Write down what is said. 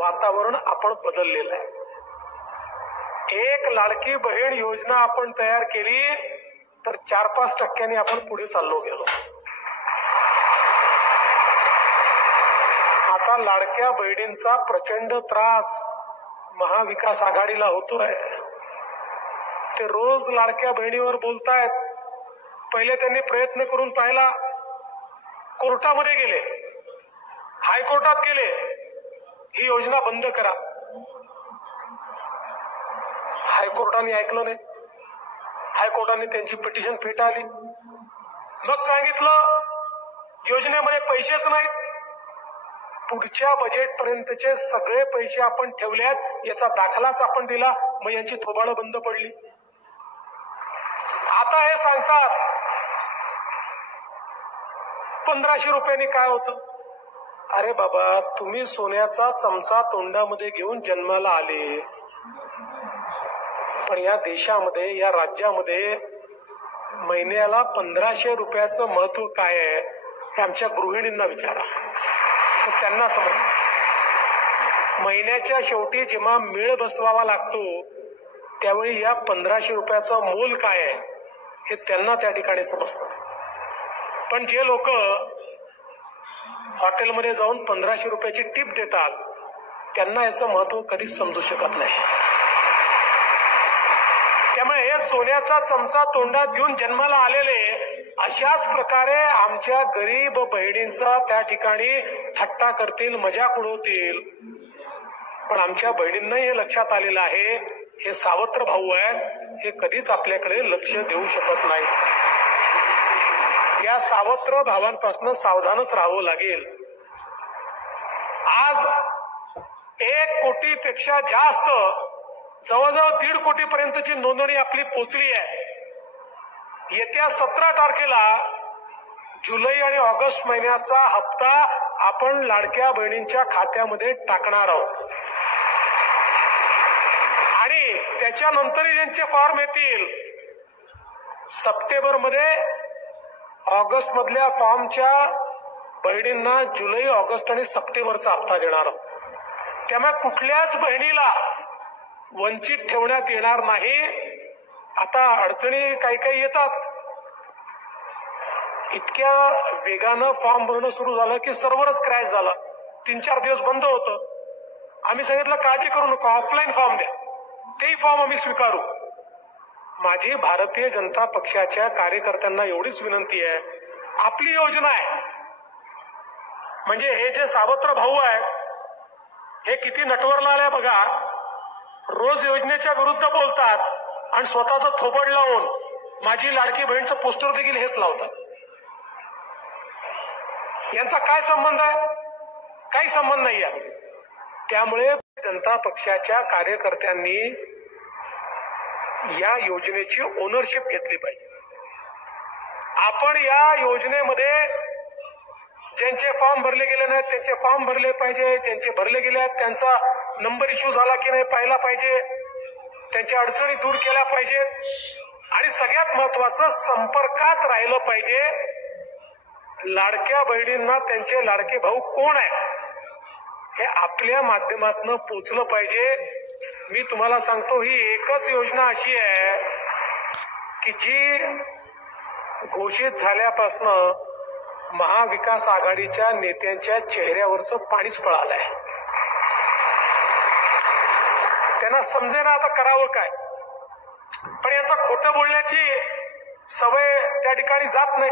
वातावरण आपण बदललेलं आहे. एक लाडकी बहीण योजना आपण तयार केली तर 4-5% आपण पुढे चाललो गेलो. आता लाडक्या बहिणींचा प्रचंड त्रास महाविकास आघाडीला होतोय. ते रोज लाडक्या बहिणीवर बोलतायत. पहिले त्यांनी प्रयत्न करून पाहिला, कोर्टामध्ये गेले, हायकोर्टात गेले, ही योजना बंद करा. हायकोर्टाने ऐकलं नाही. हायकोर्टाने त्यांची पिटिशन फेटाळली. मग सांगितलं योजनेमध्ये पैसेच नाहीत. पुढच्या बजेट पर्यंतचे सगळे पैसे आपण ठेवल्यात, याचा दाखलाच आपण दिला. मग यांची थोबाडं बंद पडली. आता हे सांगतात 1500 रुपयांनी काय होतं. अरे बाबा, तुम्ही सोन्याचा चमचा तोंडामध्ये घेऊन जन्माला आले, पण या देशामध्ये, या राज्यामध्ये महिन्याला 1500 रुपयाचं महत्व काय आहे हे आमच्या गृहिणींना विचारा, तर त्यांना समजतं. महिन्याच्या शेवटी जेव्हा मेळ बसवावा लागतो त्यावेळी या 1500 रुपयाचं मोल काय आहे हे त्यांना त्या ठिकाणी समजतं. पण जे लोक हॉटेलमध्ये जाऊन 1500 रुपयाची टिप देतात त्यांना याचं महत्व कधीच समजू शकत नाही. त्यामुळे हे सोन्याचा चमचा तोंडात घेऊन जन्माला आलेले अशाच प्रकारे आमच्या गरीब बहिणींचा त्या ठिकाणी थट्टा करतील, मजाक उडवतील. पण आमच्या बहिणींनाही हे लक्षात आलेलं आहे, हे सावत्र भाऊ आहेत, हे कधीच आपल्याकडे लक्ष देऊ शकत नाही. या सावत्र भावांपासून सावधानच राहावं लागेल. आज 1 कोटीपेक्षा जास्त, जवळजवळ 1.5 कोटीपर्यंतची नोंदणी आपली पोचली आहे. येत्या 17 तारखेला जुलै आणि ऑगस्ट महिन्याचा हप्ता आपण लाडक्या बहिणींच्या खात्यामध्ये टाकणार आहोत. आणि त्याच्यानंतरही ज्यांचे फॉर्म येतील, सप्टेंबरमध्ये ऑगस्ट मधल्या फॉर्मच्या बहिणींना जुलै, ऑगस्ट आणि सप्टेंबरचा हप्ता देणार आहोत. त्यामुळे कुठल्याच बहिणीला वंचित ठेवण्यात येणार नाही. आता अडचणी काही येतात. इतक्या वेगानं फॉर्म भरणं सुरू झालं की सर्व्हरच क्रॅश झाला. 3-4 दिवस बंद होतं. आम्ही सांगितलं काळजी करू नका, ऑफलाईन फॉर्म द्या, तेही फॉर्म आम्ही स्वीकारू. माझी भारतीय जनता पक्षाच्या कार्यकर्त्यांना एवढीच विनंती आहे, आपली योजना आहे. म्हणजे हे जे सावत्र भाऊ आहेत हे किती नटवरला आले बघा. रोज योजनेच्या विरुद्ध बोलतात आणि स्वतःचं थोबड लावून माझी लाडकी बहीणचं पोस्टर देखील हेच लावतात. यांचा काय संबंध आहे? काही संबंध नाही आहे. त्यामुळे जनता पक्षाच्या कार्यकर्त्यांनी या योजनेची ओनरशिप घेतली पाहिजे. आपण या योजनेमध्ये ज्यांचे फॉर्म भरले गेले नाहीत त्यांचे फॉर्म भरले पाहिजे. ज्यांचे भरले गेले आहेत त्यांचा नंबर इश्यू झाला की नाही पाहिला पाहिजे. त्यांच्या अडचणी दूर केल्या पाहिजेत. आणि सगळ्यात महत्वाचं, संपर्कात राहिलं पाहिजे. लाडक्या बहिणींना त्यांचे लाडके भाऊ कोण आहे हे आपल्या माध्यमातून पोचलं पाहिजे. मी तुम्हाला सांगतो, ही एकच योजना अशी आहे की जी घोषित झाल्यापासनं महाविकास आघाडीच्या नेत्यांच्या चेहऱ्यावरचं पाणीच पळालंय. त्यांना समजेना आता करावं काय. पण यांचं खोटं बोलण्याची सवय त्या ठिकाणी जात नाही.